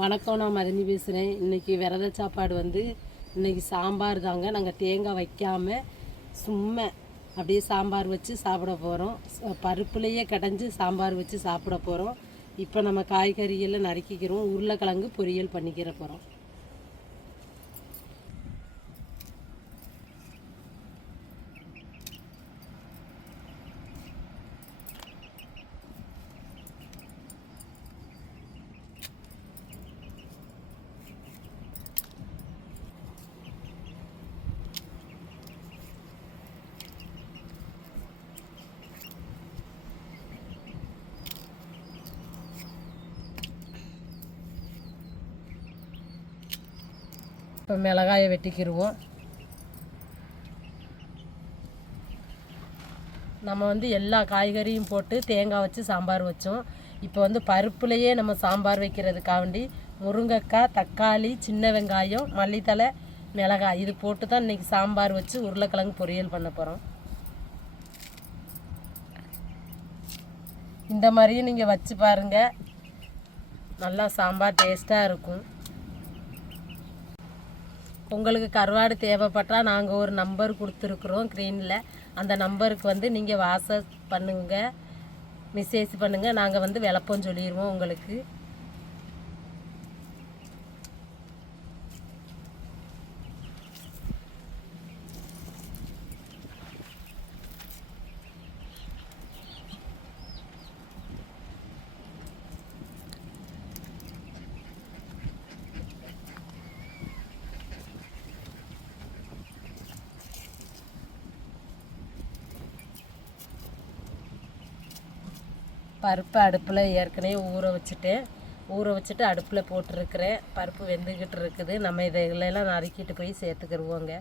வணக்கம் நான் மதனி பேசுகிறேன் இன்றைக்கி விரத சாப்பாடு வந்து இன்றைக்கி சாம்பார் தாங்க. நாங்கள் தேங்காய் வைக்காம சும்மா அப்படியே சாம்பார் வச்சு சாப்பிட போகிறோம் பருப்புலேயே கடைஞ்சி சாம்பார் வச்சு சாப்பிட போகிறோம் இப்போ நம்ம காய்கறியெல்லாம் நறுக்கிக்கிறோம். உருளைக்கிழங்கு பொரியல் பண்ணிக்கிற போகிறோம் இப்போ மிளகாயை வெட்டிக்கிடுவோம் நம்ம வந்து எல்லா காய்கறியும் போட்டு தேங்காய் வச்சு சாம்பார் வச்சோம். இப்போ வந்து பருப்புலையே நம்ம சாம்பார் வைக்கிறதுக்காண்டி முருங்கைக்காய் தக்காளி சின்ன வெங்காயம் மல்லித்தலை மிளகாய் இது போட்டு தான் இன்றைக்கி சாம்பார் வச்சு உருளைக்கிழங்கு பொரியல் பண்ண போகிறோம் இந்த மாதிரியும் நீங்கள் வச்சு பாருங்கள் நல்லா சாம்பார் டேஸ்ட்டாக இருக்கும். உங்களுக்கு கருவாடு தேவைப்பட்டால் நாங்கள் ஒரு நம்பர் கொடுத்துருக்குறோம் க்ரீனில் அந்த நம்பருக்கு வந்து நீங்கள் வாட்ஸ்அப் பண்ணுங்கள் மெசேஜ் பண்ணுங்கள் நாங்கள் வந்து விளப்பம் சொல்லிடுவோம் உங்களுக்கு. பருப்பு அடுப்பில் ஏற்கனவே ஊற வச்சுட்டேன் ஊற வச்சுட்டு அடுப்பில் போட்டிருக்கிறேன். பருப்பு வெந்துக்கிட்டு இருக்குது. நம்ம இதை இதெல்லாம் நறுக்கிட்டு போய் சேர்த்துக்கிருவோங்க.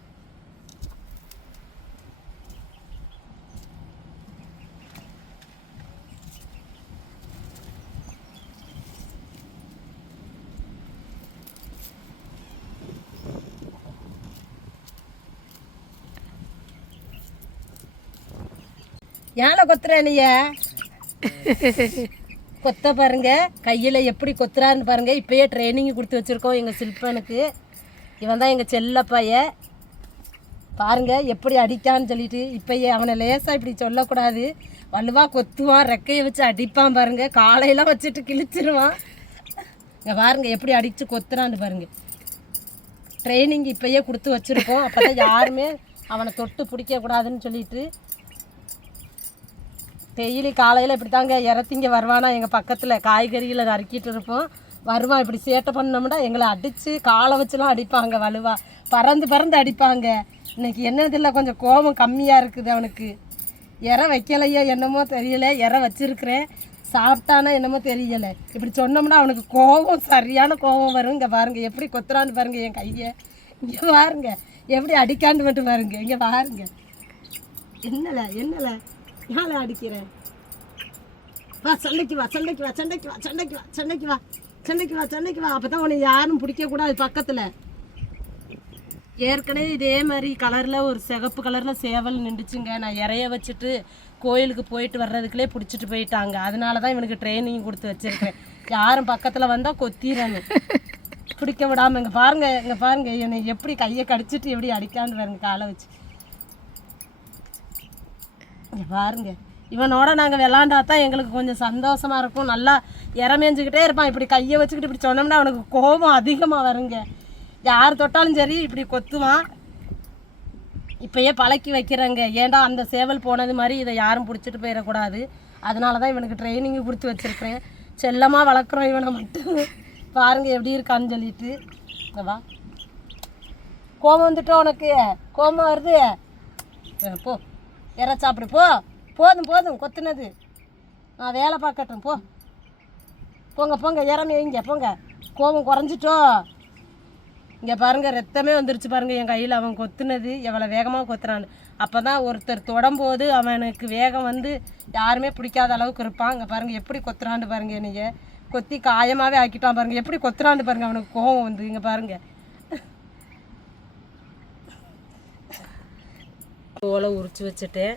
யானை கொத்துறேன் நீய? கொத்த பாருங்க. கையில் எப்படி கொத்துறாருன்னு பாருங்க. இப்பயே ட்ரைனிங் கொடுத்து வச்சுருக்கோம் எங்கள் சில்பனுக்கு. இவன் தான் எங்கள் செல்ல பையன் பாருங்க எப்படி அடிக்கான்னு சொல்லிட்டு இப்பயே அவனை லேசாக இப்படி சொல்லக்கூடாது. வலுவாக கொத்துவான் ரெக்கையை வச்சு அடிப்பான் பாருங்க. காலையெல்லாம் வச்சுட்டு கிழிச்சிருவான். இங்கே பாருங்க எப்படி அடித்து கொத்துறான்னு பாருங்க. ட்ரைனிங் இப்பயே கொடுத்து வச்சுருக்கோம். அப்போ தான் யாருமே அவனை தொட்டு பிடிக்கக்கூடாதுன்னு சொல்லிட்டு டெய்லி காலையில் இப்படி தாங்க இறத்திங்க வருவானா எங்கள் பக்கத்தில். காய்கறிகளை நறுக்கிட்டு இருப்போம். வருவான் இப்படி சேட்டை பண்ணோம்னா எங்களை அடித்து காலை வச்சுலாம் அடிப்பாங்க வலுவா. பறந்து பறந்து அடிப்பாங்க. இன்னைக்கு என்னதில்ல கொஞ்சம் கோபம் கம்மியாக இருக்குது அவனுக்கு. இற வைக்கலையோ என்னமோ தெரியல. இற வச்சுருக்கிறேன். சாப்பிட்டானா என்னமோ தெரியல. இப்படி சொன்னோம்னா அவனுக்கு கோபம் சரியான கோபம் வரும். இங்கே பாருங்க எப்படி கொத்துறான்னு பாருங்கள் என் கையை. இங்கே பாருங்க எப்படி அடிக்காண்டு மட்டும் பாருங்க. இங்கே பாருங்க. என்னலை என்னலை? ஏழை அடிக்கிறேன் வா சண்டைக்கு வா சண்டைக்கு வா சண்டைக்கு வா சண்டைக்கு வா சண்டைக்கு வா சண்டைக்கு வா சண்டைக்கு வா. அப்போ தான் உன்னை யாரும் பிடிக்கக்கூடாது. பக்கத்தில். ஏற்கனவே இதே மாதிரி கலரில் ஒரு சிகப்பு கலரில் சேவல் நின்றுச்சுங்க. நான் இறைய வச்சுட்டு கோயிலுக்கு போயிட்டு வர்றதுக்குள்ளே பிடிச்சிட்டு போயிட்டாங்க. அதனால தான் இவனுக்கு ட்ரைனிங் கொடுத்து வச்சுருக்கேன். யாரும் பக்கத்தில் வந்தால் கொத்திரன்னு பிடிக்க விடாமல் இங்கே பாருங்க இங்கே பாருங்க. என்னை எப்படி கையை கடிச்சிட்டு எப்படி அடிக்கான்னு பாருங்க காலை வச்சு. இங்கே பாருங்க. இவனோட நாங்கள் விளாண்டா தான் எங்களுக்கு கொஞ்சம் சந்தோஷமாக இருக்கும். நல்லா இறமேஞ்சிக்கிட்டே இருப்பான். இப்படி கையை வச்சுக்கிட்டு இப்படி சொன்னோம்னா அவனுக்கு கோபம் அதிகமாக வருங்க. யார் தொட்டாலும் சரி இப்படி கொத்துவான். இப்பயே பழக்கி வைக்கிறேங்க. ஏன்டா அந்த சேவல் போனது மாதிரி இதை யாரும் பிடிச்சிட்டு போயிடக்கூடாது. அதனால தான் இவனுக்கு ட்ரைனிங் கொடுத்து வச்சுருக்கிறேன். செல்லமாக வளர்க்குறோம் இவனை மட்டும். பாருங்க எப்படி இருக்கான்னு சொல்லிட்டு. வா. கோபம் வந்துட்டோம் உனக்கு? கோபம் வருது? போ. இற சாப்பிடு போ. போதும் போதும் கொத்துனது. நான் வேலை பார்க்கட்டும் போ. போங்க போங்க இறமி வைங்க போங்க. கோபம் குறைஞ்சிட்டோ? இங்கே பாருங்கள் ரத்தமே வந்துருச்சு பாருங்க என் கையில். அவன் கொத்துனது எவ்வளோ வேகமாக கொத்துறான்னு. அப்போ தான் ஒருத்தர் தொடம்போது அவனுக்கு வேகம் வந்து யாருமே பிடிக்காத அளவுக்கு இருப்பான். இங்கே பாருங்கள் எப்படி கொத்துறான்னு பாருங்க என்னைய. கொத்தி காயமாகவே ஆக்கிட்டான் பாருங்கள் எப்படி கொத்துறான்னு பாருங்கள் அவனுக்கு கோபம் வந்து. இங்கே பாருங்கள் ஓலை உரித்து வச்சுட்டேன்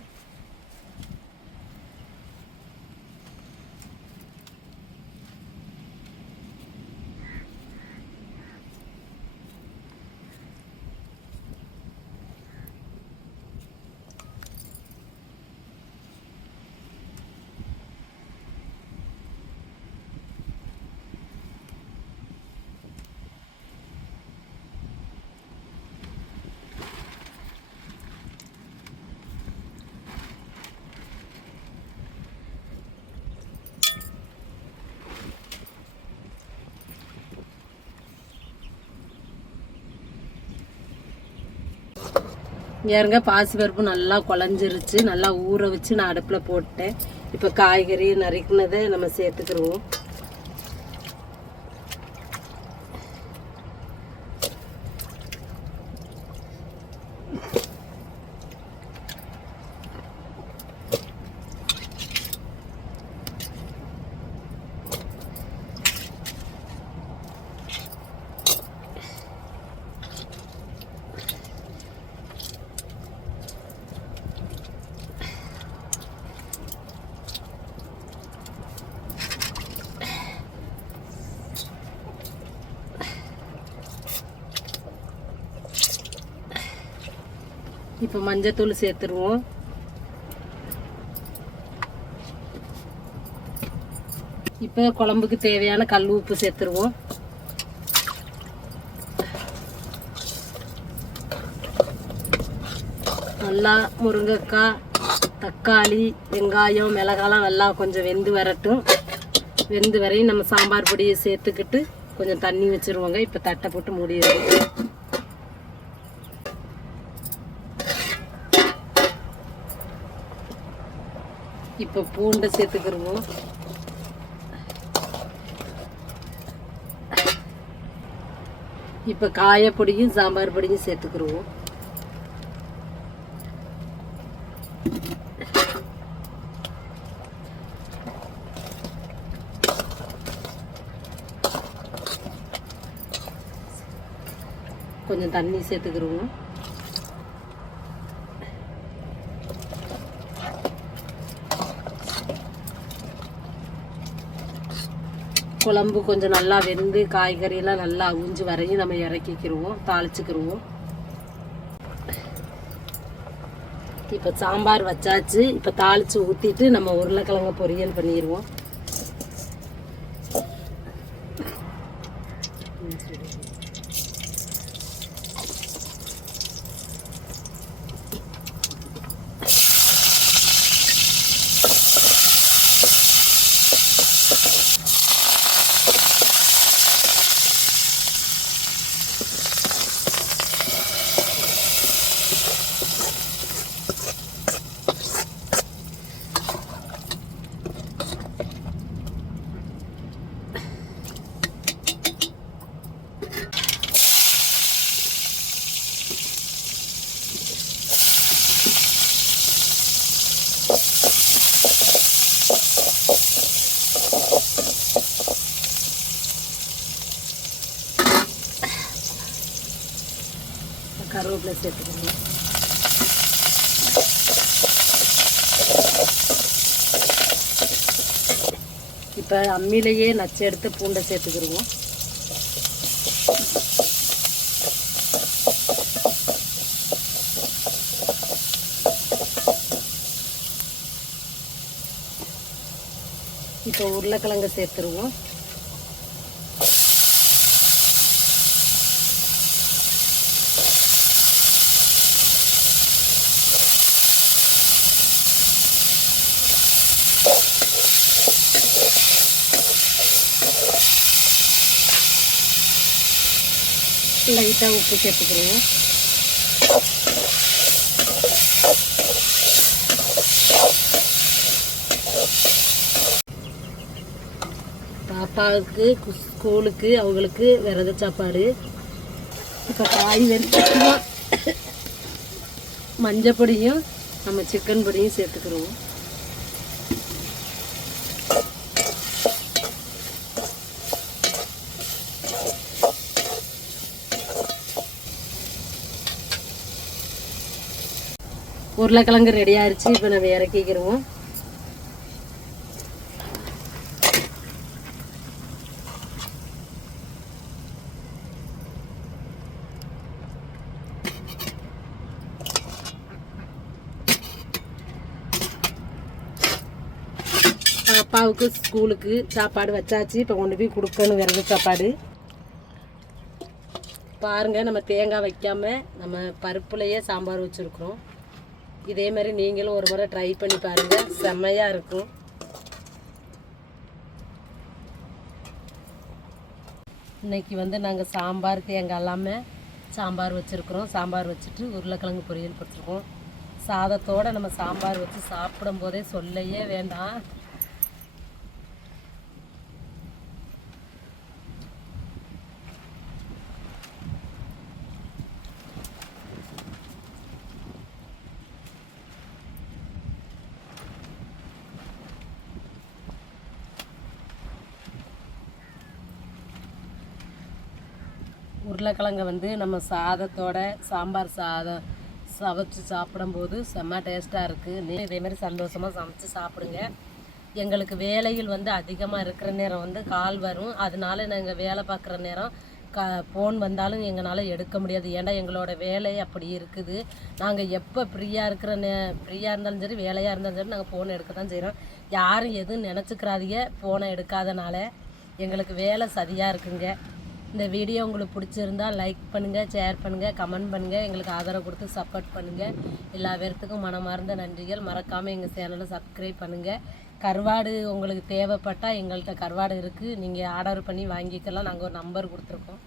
இங்க இருங்க பாசி பருப்பு நல்லா குழஞ்சிருச்சு. நல்லா ஊற வச்சு நான் அடுப்பில் போட்டேன். இப்போ காய்கறி நறுக்கினதை நம்ம சேர்த்துக்கிருவோம். இப்போ மஞ்சத்தூள் சேர்த்துருவோம். இப்போ குழம்புக்கு தேவையான கல் உப்பு சேர்த்துருவோம். நல்லா முருங்கைக்காய் தக்காளி வெங்காயம் மிளகாலாம் நல்லா கொஞ்சம் வெந்து வரட்டும். வெந்து வரையும் நம்ம சாம்பார் பொடியை சேர்த்துக்கிட்டு கொஞ்சம் தண்ணி வச்சுருவோங்க. இப்போ தட்டை போட்டு மூடிடுவோம் இப்போ பூண்டை சேர்த்துக்கிருவோம். இப்போ காயப்பொடியும் சாம்பார் பொடியும் சேர்த்துக்கிருவோம். கொஞ்சம் தண்ணி சேர்த்துக்கிருவோம். குழம்பு கொஞ்சம் நல்லா வெந்து காய்கறியெல்லாம் நல்லா அவிஞ்சு வரையும் நம்ம இறக்கிக்கிருவோம் தாளிச்சுக்கிருவோம். இப்போ சாம்பார் வச்சாச்சு. இப்போ தாளித்து ஊற்றிட்டு நம்ம உருளைக்கிழங்கு பொரியல் பண்ணிடுவோம் கருவேப்பிலை சேர்த்துக்கோங்க. இப்போ அம்மிலேயே நச்சு எடுத்து பூண்டை சேர்த்துக்கிடுவோம் இப்போ உருளைக்கிழங்கு சேர்த்துருவோம். லைட்டாக உப்பு சேர்த்துக்கிறோம் பாப்பாவுக்கு ஸ்கூலுக்கு அவங்களுக்கு விரத சாப்பாடு? இப்போ காய் வெறும் மஞ்சள் பொடியும் நம்ம சிக்கன் பொடியும் சேர்த்துக்கிறோம். உருளைக்கிழங்கு ரெடி ஆயிடுச்சு இப்போ நம்ம இறக்கிக்கிறோம். அப்பாவுக்கு ஸ்கூலுக்கு சாப்பாடு வச்சாச்சு. இப்போ கொண்டு போய் கொடுக்கணும் விரத சாப்பாடு. பாருங்க நம்ம தேங்காய் வைக்காமல் நம்ம பருப்புலையே சாம்பார் வச்சுருக்குறோம். இதே மாதிரி நீங்களும் ஒரு முறை ட்ரை பண்ணி பாருங்க. செம்மையாக இருக்கும். இன்னைக்கு வந்து நாங்கள் சாம்பார் தேங்காய் இல்லாமல் சாம்பார் வச்சுருக்குறோம். சாம்பார் வச்சுட்டு உருளைக்கிழங்கு பொரியல் வச்சுருக்கோம் சாதத்தோடு நம்ம சாம்பார் வச்சு சாப்பிடும் போதே சொல்லையே வேண்டாம். உருளைக்கிழங்கை வந்து நம்ம சாதத்தோட சாம்பார் சாதம் சமைச்சு சாப்பிடும்போது செம்ம டேஸ்ட்டாக இருக்குது நீ இதே மாதிரி சந்தோஷமாக சமைச்சு சாப்பிடுங்க. எங்களுக்கு வேலைகள் வந்து அதிகமாக இருக்கிற நேரம் வந்து கால் வரும். அதனால நாங்கள் வேலை பார்க்குற நேரம் க ஃபோன் வந்தாலும் எங்களால் எடுக்க முடியாது. ஏன்டா எங்களோட வேலை அப்படி இருக்குது. நாங்கள் எப்போ ஃப்ரீயாக இருக்கிற நே ஃப்ரீயாக இருந்தாலும் சரி வேலையாக இருந்தாலும் சரி நாங்கள் ஃபோன் எடுக்க தான் செய்கிறோம் யாரும் எதுவும் நினச்சிக்கிறாதீங்க. ஃபோனை எடுக்காதனால எங்களுக்கு வேலை சரியாக இருக்குங்க. இந்த வீடியோ உங்களுக்கு பிடிச்சிருந்தா லைக் பண்ணுங்கள் ஷேர் பண்ணுங்கள் கமெண்ட் பண்ணுங்கள் எங்களுக்கு ஆதரவு கொடுத்து சப்போர்ட் பண்ணுங்கள் எல்லா பேர்த்துக்கும் மனமார்ந்த நன்றிகள். மறக்காமல் எங்கள் சேனலை சப்ஸ்கிரைப் பண்ணுங்கள் கருவாடு உங்களுக்கு தேவைப்பட்டால் எங்கள்கிட்ட கருவாடு இருக்குது நீங்கள் ஆர்டர் பண்ணி வாங்கிக்கலாம். நாங்கள் ஒரு நம்பர் கொடுத்துருக்கோம்.